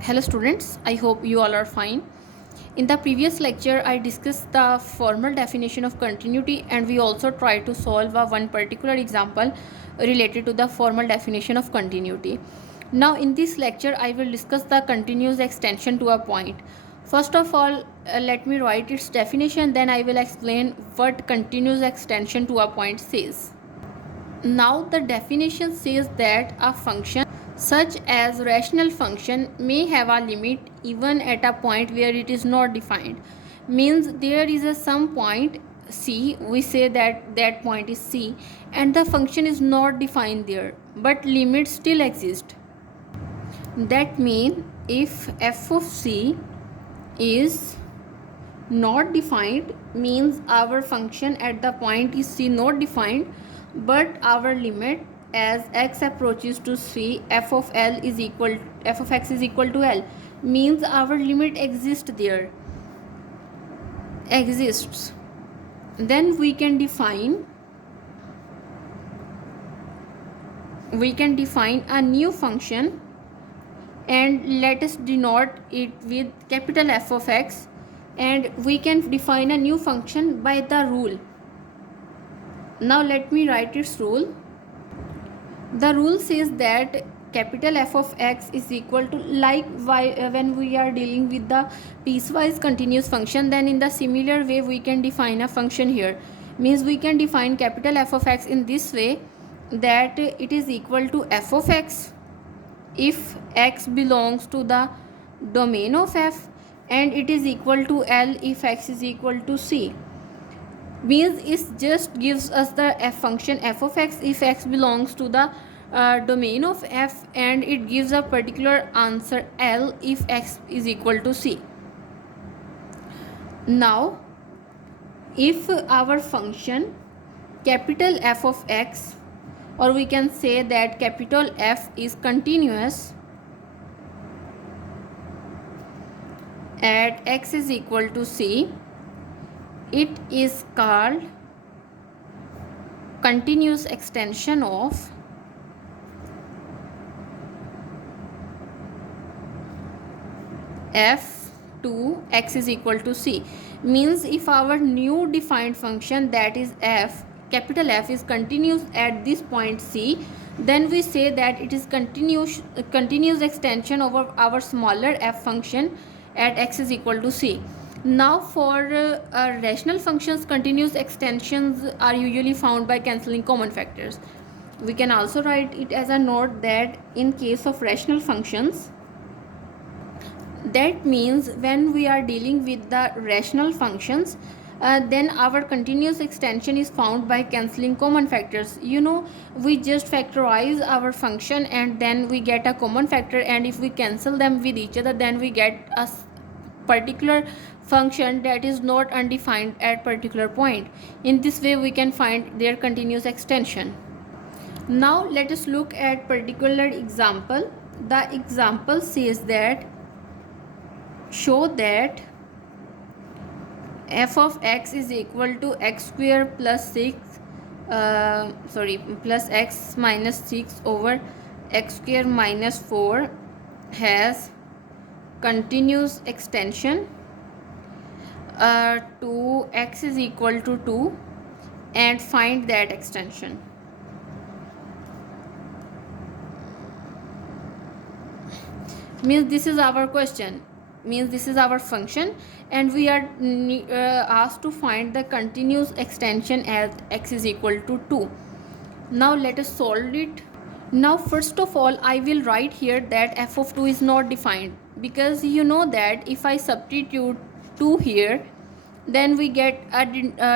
Hello students, I hope you all are fine. In the previous lecture, I discussed the formal definition of continuity and we also tried to solve one particular example related to the formal definition of continuity. Now in this lecture, I will discuss the continuous extension to a point. First of all, let me write its definition, then I will explain what continuous extension to a point says. Now the definition says that a function such as rational function may have a limit even at a point where it is not defined. Means there is some point c, we say that that point is c, and the function is not defined there, but limits still exist. That means if f of c is not defined, means our function at the point is c not defined, but our limit as x approaches to c, f of x is equal to l, means our limit exists. Then we can define a new function, and let us denote it with capital F of x, and we can define a new function by the rule. Now let me write its rule. The rule says that capital F of x is equal to, when we are dealing with the piecewise continuous function, then in the similar way we can define a function here. Means we can define capital F of x in this way, that it is equal to f of x if x belongs to the domain of f, and it is equal to L if x is equal to c. Means it just gives us the f function f of x if x belongs to the domain of f, and it gives a particular answer L if x is equal to c. Now if our function capital F of x, or we can say that capital F is continuous at x is equal to c, it is called continuous extension of f to x is equal to c. Means if our new defined function, that is f, capital F, is continuous at this point c, then we say that it is continuous extension over our smaller f function at x is equal to c. Now for rational functions, continuous extensions are usually found by cancelling common factors. We can also write it as a note that in case of rational functions, that means when we are dealing with the rational functions, then our continuous extension is found by cancelling common factors. We just factorize our function and then we get a common factor, and if we cancel them with each other, then we get a particular function that is not undefined at particular point. In this way we can find their continuous extension. Now let us look at particular example. The example says that show that f of x is equal to x square plus 6 plus x minus 6 over x square minus 4 has continuous extension to x is equal to 2, and find that extension. Means this is our question, means this is our function, and we are asked to find the continuous extension at x is equal to 2. Now let us solve it. Now first of all, I will write here that f of 2 is not defined, because you know that if I substitute 2 here, then we get a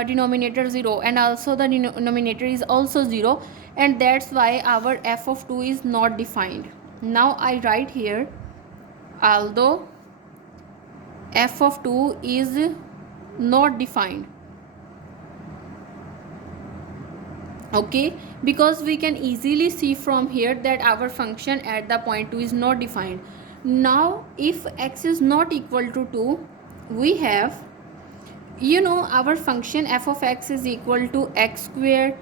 denominator 0, and also the denominator is also 0, and that's why our f of 2 is not defined. Now I write here, although f of 2 is not defined, okay, because we can easily see from here that our function at the point 2 is not defined. Now if x is not equal to 2, we have, our function f of x is equal to x square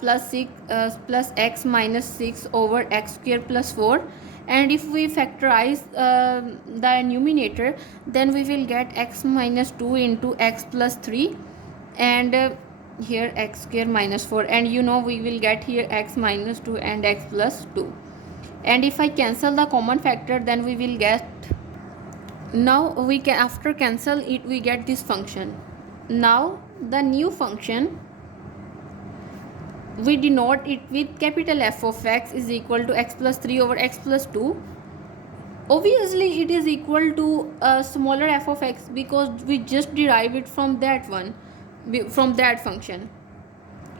plus 6 plus x minus 6 over x square plus 4, and if we factorize the numerator, then we will get x minus 2 into x plus 3, and here x square minus 4, and we will get here x minus 2 and x plus 2. And if I cancel the common factor, then we will get, now we can, after cancel it, we get this function. Now the new function, we denote it with capital F of x is equal to x plus 3 over x plus 2. Obviously it is equal to a smaller f of x, because we just derive it from that one, from that function.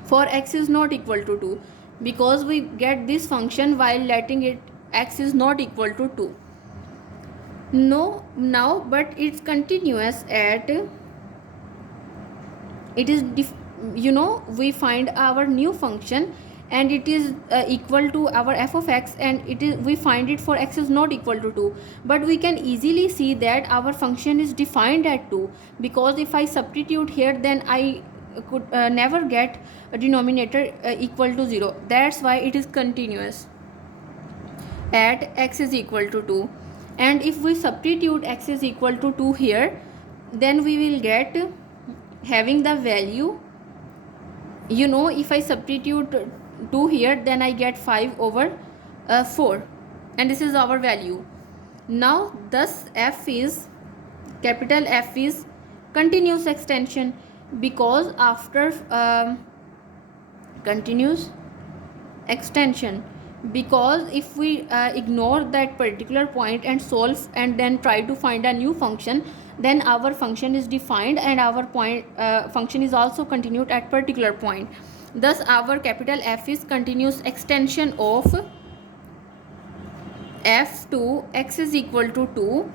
For x is not equal to 2, because we get this function while letting it x is not equal to 2. No, now but it's continuous at, it is we find our new function, and it is equal to our f of x, and it is, we find it for x is not equal to 2, but we can easily see that our function is defined at 2, because if I substitute here, then I could never get a denominator equal to 0. That's why it is continuous at x is equal to 2. And if we substitute x is equal to 2 here, then we will get having the value, if I substitute 2 here, then I get 5 over 4, and this is our value. Now thus f is, capital F is continuous extension, because after continuous extension, because if we ignore that particular point and solve and then try to find a new function, then our function is defined, and our point function is also continued at particular point. Thus our capital F is continuous extension of f to x is equal to 2,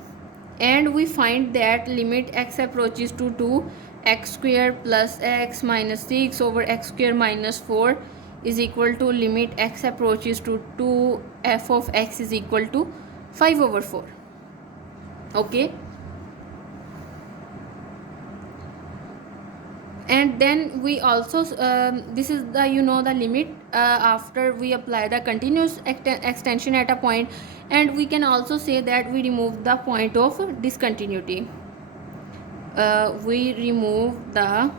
and we find that limit x approaches to 2, x square plus x minus 6 over x square minus 4 is equal to limit x approaches to 2, f of x is equal to 5 over 4. Okay, and then we also this is the the limit after we apply the continuous extension at a point, and we can also say that we remove the point of discontinuity. We remove the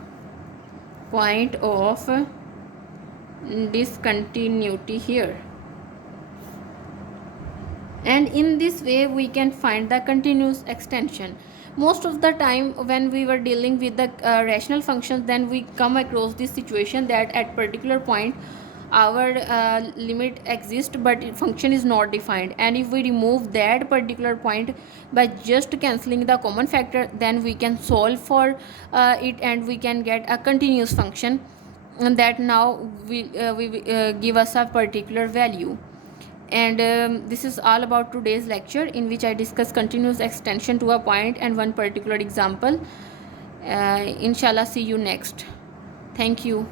point of discontinuity here, and in this way we can find the continuous extension. Most of the time when we were dealing with the rational functions, then we come across this situation that at particular point our limit exists but function is not defined, and if we remove that particular point by just cancelling the common factor, then we can solve for it, and we can get a continuous function, and that now we give us a particular value. And this is all about today's lecture, in which I discuss continuous extension to a point and one particular example. Inshallah, see you next. Thank you.